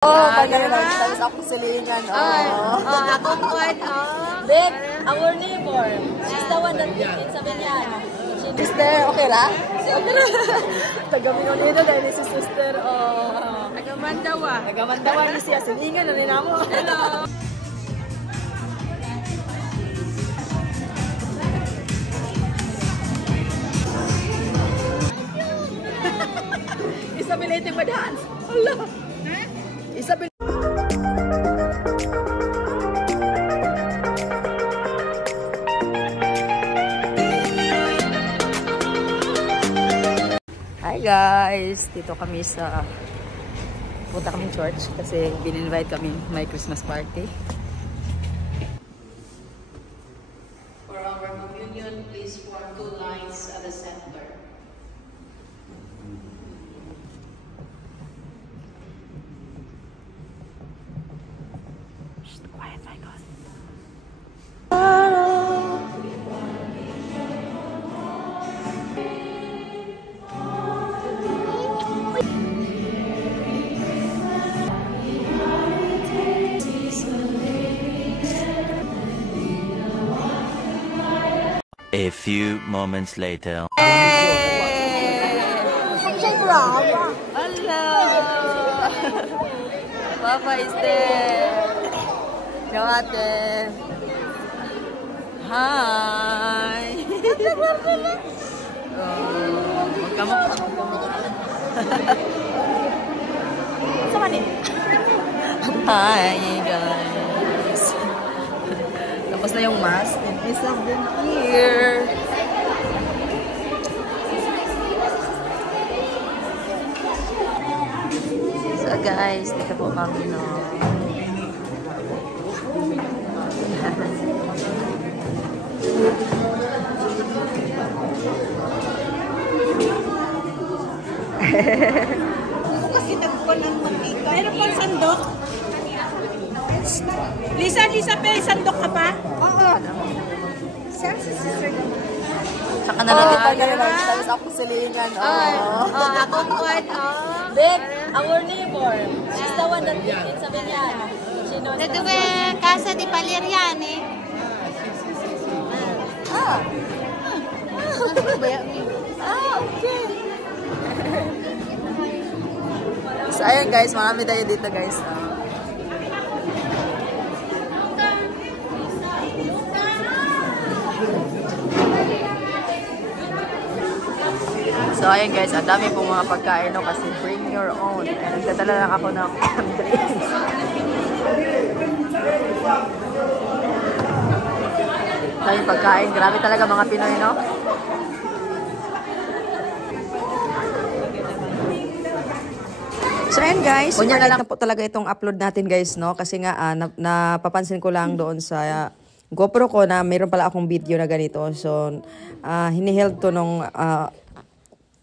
Pag-lunch sa akong silingan. Akong kuwan, Big, our neighbor. She's the one that did sa Binyan. Sister, okay la? Okay la. Taga-Mingo nito dahil si sister. Tagamandawa. Tagamandawa ni siya. Silingan na rin mo. Hello. Isabel ito yung dance. Allah. Isabel. Hi guys, dito kami sa punta kami church kasi bin-invite kami may Christmas party. For our communion, please form 2 lines at the center. Just quiet, my God. A few moments later. Hello! Papa is there. Yo, ate. Hi! Huwag ka mukha. Sama ni? Hi, guys. Tapos na yung mask. And I have them here. So guys, dito po kami no. Kasi nagpon ng mantika. Meron pang sandok? Lisa, may sandok ka pa? Oo. Saan si sister naman? Saka na natin pag-lunch sa akong silingan. Akong kuwan, Big, our neighbor. She's the one that did sa Binyan. Dito ba Casa di Valeriani? Okay. So, ayan guys, marami tayo dito guys. So, ayan guys, ang dami pong mga pagkain no, kasi bring your own. And nagdadala lang ako ng drinks. Daming pagkain. Grabe talaga mga Pinoy, no? So, ayan guys. Kunya na lang po talaga itong upload natin guys, no? Kasi nga, napapansin ko lang doon sa GoPro ko na mayroon pala akong video na ganito. So, hiniheld to nung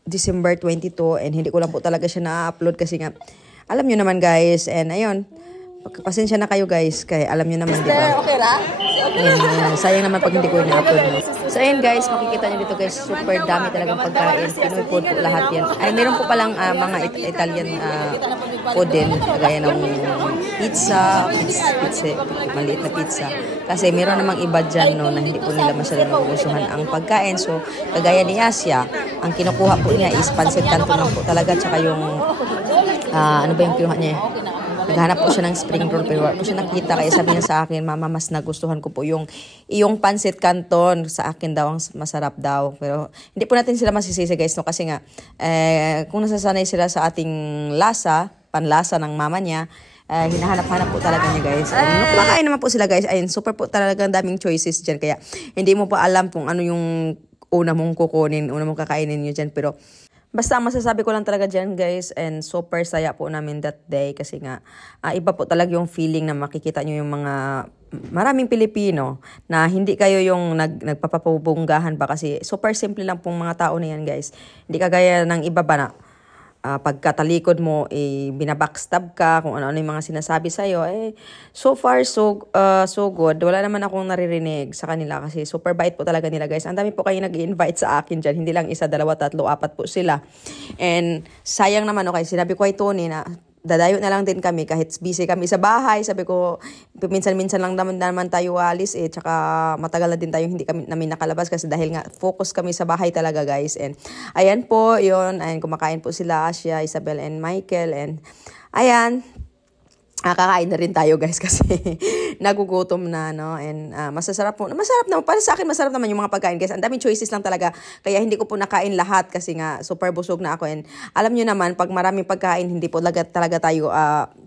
December 22 and hindi ko lang po talaga siya na-upload kasi nga, alam nyo naman guys. And ayun, pasensya na kayo guys. Kaya alam nyo naman, di ba? Okay la? Sayang naman pag hindi ko na-upload. No? So ayun guys, makikita nyo dito guys, super dami talagang pagkain. Pinoy food po lahat yan. Ay, meron po palang mga Italian food din. Kagaya ng pizza, maliit na pizza. Kasi meron namang iba dyan no, na hindi po nila masyadong magugustuhan ang pagkain. So, kagaya ni Asia, ang kinukuha po niya is pancit canton lang po talaga. Tsaka yung, ano ba yung kinuha niya? Naghanap po siya ng spring roll pero wala po siya nakita. Kaya sabi niya sa akin, Mama, mas nagustuhan ko po yung pancit canton. Sa akin daw, ang masarap daw. Pero hindi po natin sila masisisi guys. No? Kasi nga, kung nasasanay sila sa ating panlasa ng mama niya, hinahanap-hanap po talaga niya guys. Kumakain naman po sila guys. Ayun, super po talagang daming choices dyan. Kaya hindi mo pa alam kung ano yung una mong kukunin, una mong kakainin nyo dyan. Pero basta masasabi ko lang talaga dyan guys, and super saya po namin that day kasi nga iba po talaga yung feeling na makikita nyo yung mga maraming Pilipino na hindi kayo yung nagpapabunggahan pa kasi super simple lang pong mga tao na yan guys. Hindi kagaya ng iba ba na pagkatalikod mo, binabackstab ka, kung ano-ano yung mga sinasabi sa'yo, so far, so good. Wala naman akong naririnig sa kanila kasi super bait po talaga nila, guys. Ang dami po kayo nag-i-invite sa akin dyan. Hindi lang 1, 2, 3, 4 po sila. And sayang naman, okay, sinabi ko kay Tony na dadayo na lang din kami kahit busy kami sa bahay. Sabi ko, minsan-minsan lang naman tayo alis eh. Tsaka matagal na din tayo hindi kami namin nakalabas kasi dahil nga focus kami sa bahay talaga guys. And ayan po, yun. Ayan, kumakain po sila, Asya, Isabel, and Michael. And ayan, kakain na rin tayo guys kasi nagugutom na, no? And masarap naman, para sa akin masarap naman yung mga pagkain guys. Ang daming choices lang talaga, kaya hindi ko po nakain lahat kasi nga super busog na ako. And alam nyo naman, pag maraming pagkain, hindi po talaga tayo,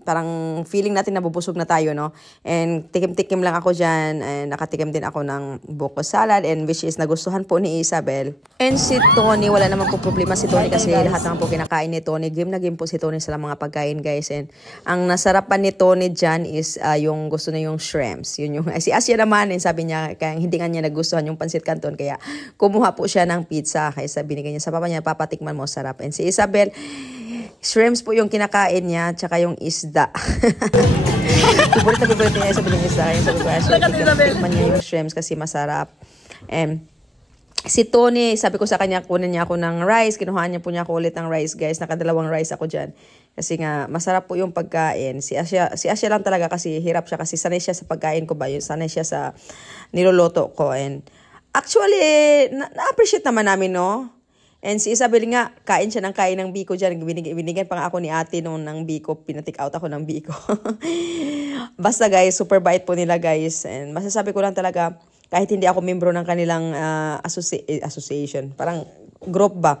parang feeling natin nabubusog na tayo, no? And tikim-tikim lang ako dyan, and nakatikim din ako ng buko salad, and which is nagustuhan po ni Isabel. And si Tony, wala naman po problema si Tony kasi lahat naman po kinakain ni Tony. Game na game po si Tony sa mga pagkain guys. And ang nasarapan ni Tony dyan is yung gusto na yung shrimps. Yun yung, si Asya naman, sabi niya, kaya hindi nga niya nagustuhan yung pansit canton, kaya kumuha po siya ng pizza. Kaya binigay niya sa papa niya, papatikman mo, sarap. And si Isabel, shrimps po yung kinakain niya, tsaka yung isda. Paborito niya Isabel yung isda. Kaya sabi ko, tikman niya yung shrimps kasi masarap. And si Tony, sabi ko sa kanya, kunin niya ako ng rice. Kinuhaan niya po niya ako ulit ng rice, guys. Nakadalawang rice ako dyan. Kasi nga, masarap po yung pagkain. Si Asya lang talaga kasi hirap siya. Kasi sanay siya sa pagkain ko ba? Sanay siya sa niloloto ko. And actually, na-appreciate naman namin, no? And si Isabel nga, kain siya ng kain ng biko dyan. Binigyan pa nga ako ni ate noon ng biko. Pinatik out ako ng biko. Basta guys, super bait po nila guys. And masasabi ko lang talaga, kahit hindi ako membro ng kanilang association, parang group ba.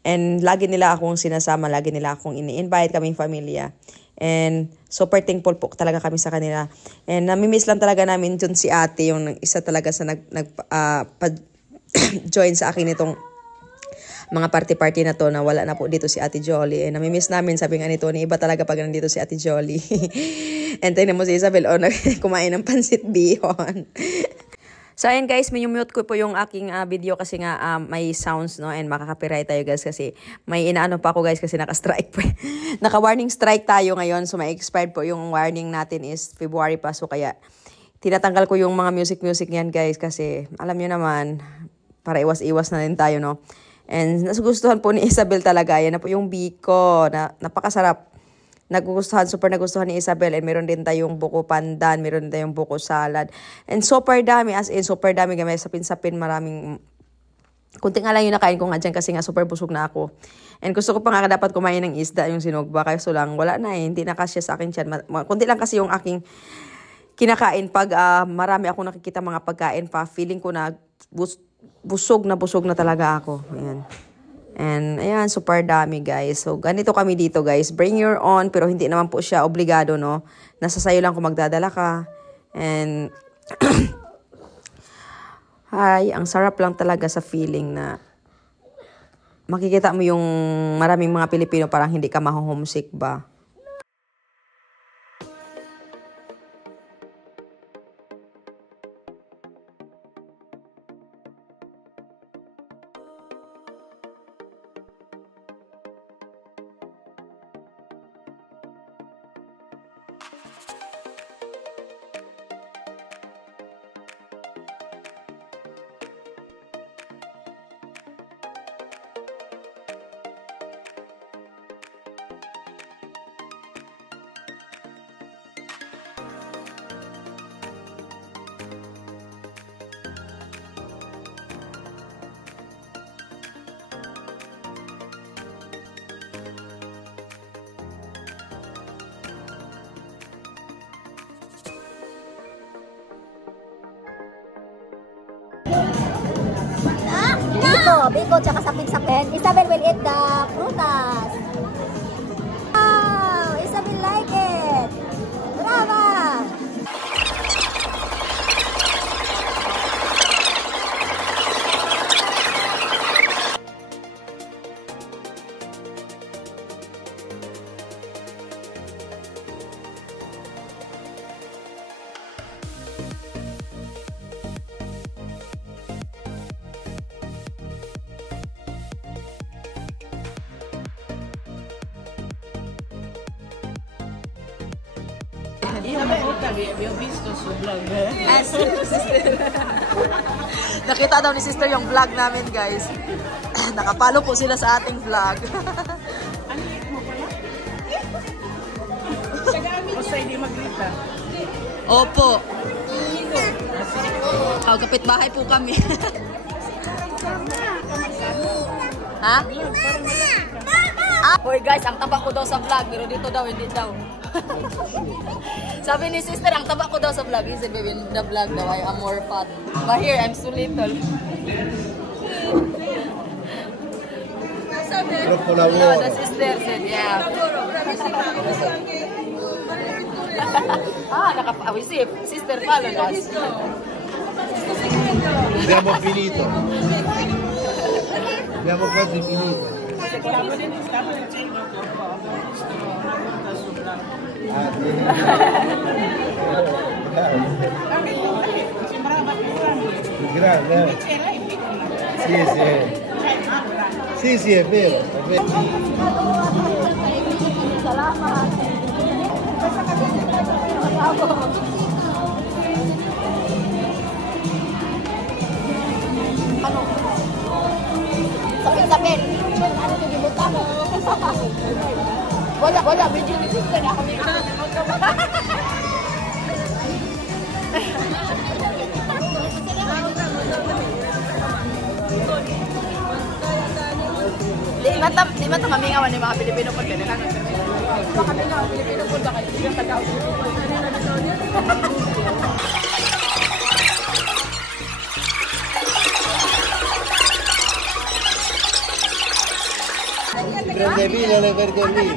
And lagi nila akong sinasama, lagi nila akong ini-invite kaming pamilya. And super thankful po talaga kami sa kanila. And namimiss lang talaga namin dun si ate, yung isa talaga sa join sa akin itong mga party-party na to, na wala na po dito si Ate Jolly. And namimiss namin, sabi nga nito, iba talaga pag nandito si Ate Jolly. And tignan mo si Isabel, kumain ng pansit bihon. So ayan guys, mute ko po yung aking video kasi nga may sounds, no, and makaka-copyright tayo guys kasi may inaano pa ako guys kasi naka-strike po. Naka-warning strike tayo ngayon, so may expired po yung warning natin is February pa, so kaya tinatanggal ko yung mga music niyan guys kasi alam niyo naman, para iwas-iwas na din tayo, no. And nagustuhan po ni Isabel talaga, yan na po yung biko, napakasarap. Super nagustuhan ni Isabel, and meron din tayong buko pandan, meron din tayong buko salad. And super dami, as in super dami kami, sapin-sapin, maraming, kunti nga lang yung nakain ko nga dyan kasi nga super busog na ako. And gusto ko pa nga dapat kumain ng isda, yung sinugba, kaso lang, wala na hindi na kasya sa akin dyan. Kunti lang kasi yung aking kinakain pag marami akong nakikita mga pagkain pa, feeling ko na busog na talaga ako. Ayan. And ayan, super dami guys. So ganito kami dito guys. Bring your own, pero hindi naman po siya obligado, no. Nasa sayo lang kung magdadala ka. And ay, ang sarap lang talaga sa feeling na makikita mo yung maraming mga Pilipino parang hindi ka maho-homesick ba. Biko, tsaka sapin-sapin. Isabel will eat the prutas. Wow! Isabel like it! Brava! Nakita daw ni sister yung vlog namin guys. Nakapalo po sila sa ating vlog. Opo. Oh, kapitbahay po kami. Ha? Hoy guys, ang taba ko daw sa vlog, pero dito daw, hindi daw. Sabi ni sister, ang taba ko daw sa vlog. He said, baby, in the vlog daw, I am more fat. But here, I'm so little. No, the sister said, yeah. We see, sister followed us. Abbiamo finito. Abbiamo quasi finito. Grande, eh? Sì, sì. Sì, sì, è vero, è vero. Ano? Sapin-sapin. Ano yung gibuta mo? Wala. Medyo ni sister. Ako ni Di man mamingawan ng mga Pilipino po. Mga Pilipino po. Baka yung tagaw. Prende vino le vergogni.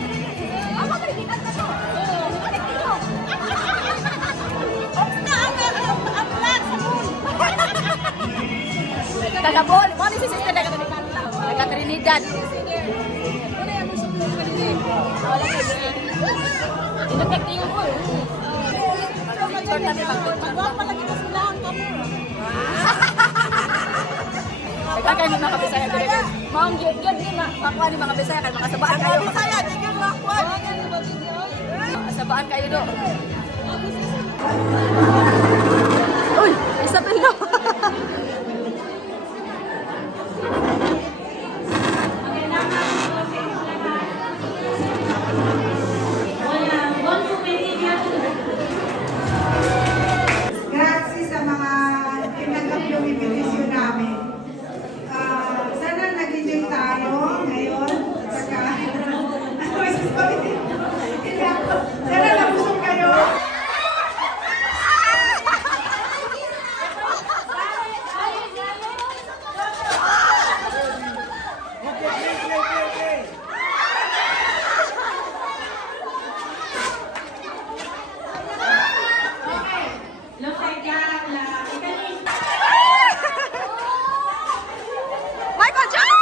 Tagabol, mo ni si sister taga Trinidad. Inakatiyo ko. Kaya ni mga Bisaya dire. Maong gyud ni makuha ni mga Bisaya kay makasabaan kayo. Bisaya gyud makuha. Sabaan kayo do. Uy, isa pa na. Grazie sa mga tinanggap yung invitation namin. Sana nag-enjoy tayo ngayon. At saka, sana nabusog kayo. Michael Jackson!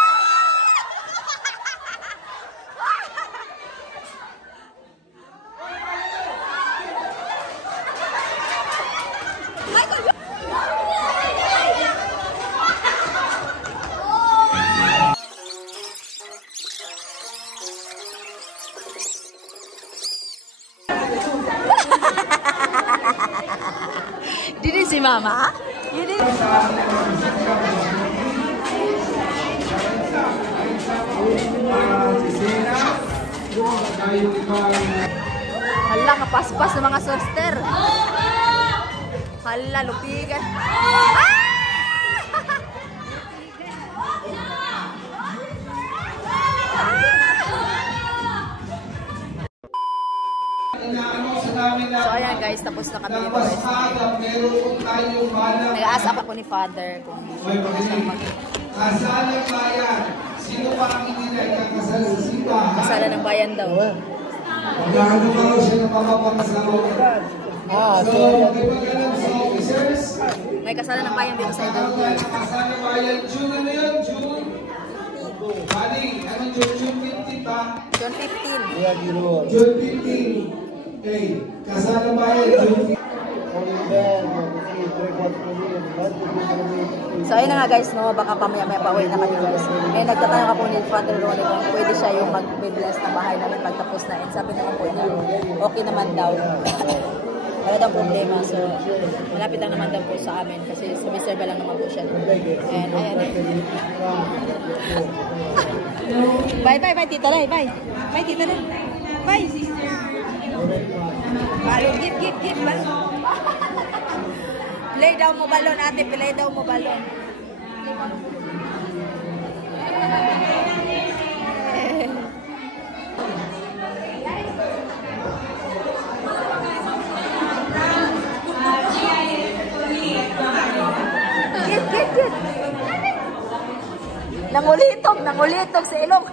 Did si Mama? You did. Hala, kapaspas ng mga sister. Hala, lupigan. So ayan guys, tapos na kami dito guys. Nag-aas up ako ni Father kung Kasalang bayan. Sino pa ang hindi na ikakasal sa simbahan? kasala ng bayan daw. Magkano ba raw siya ng makapangasawa? So, magkipagalang sa officers. May kasala ng bayan dito sa ito. Kasalang bayan, June ano yun? June? Bali, anong June? June 15 ba? June 15. June 15. Okay, kasalang bayan, June 15. So ayun na nga guys, no, baka pamaya-maya pauwi na kami guys. Eh nagtatanong ako ni Father Ronnie kung pwede siya yung mag-bless na bahay namin pagtapos na. And sabi naman po niya, okay naman daw. Wala daw problema. So malapit lang naman daw po sa amin kasi sumiserve lang naman po siya. And ayan. Bye, tita Lai. Bye. Bye, tita Lai. Bye. Balon, give, balon. Play daw mo balon, ate. Play daw mo balon. Give. Nangulitog sa ilong.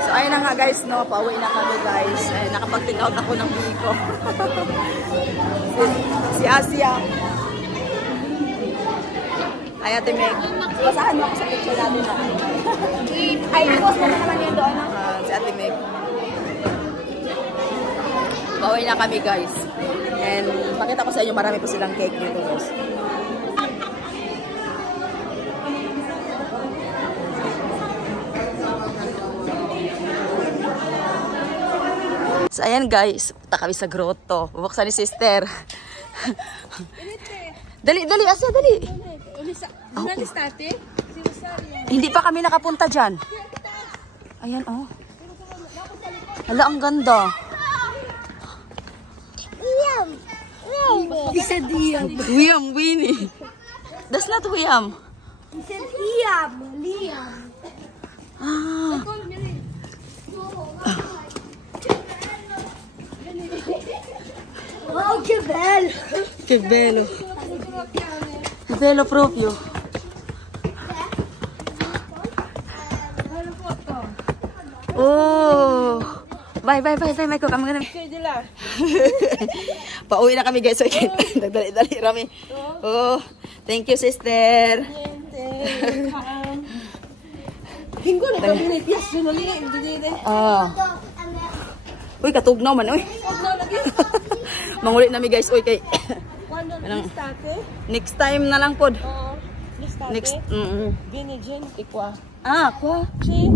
So ayun na nga guys, no, pauwi na kami guys. Ay, nakapag-take out ako ng biko. si Asia. Ay, Ate Meg. Basahan mo ako sa picture natin. Ay, i-post mo na naman yun doon. Si Ate Meg. Pauwi na kami guys. And pakita ko sa inyo, marami po silang cake dito guys. So ayan guys, punta kami sa grotto. Bubuksan ni sister. Dali, Asya, dali. Hindi pa kami nakapunta dyan. Ayan, oh. Hala, ang ganda. He said William, Winnie. That's not William. He said Liam. Ah. Oh, che bello. Che bello. Che bello proprio. Oh. Bye. Michael, kami ganun. Pauwi na kami guys. So, dali, Rami. Oh, thank you, sister. Hinggo na kami ni Tias. Uy, katugnaw man, uy. Mangulit nami guys, uy, kay... Next time na lang pod. Next, Bini Jen, ikwa. kwa. Si,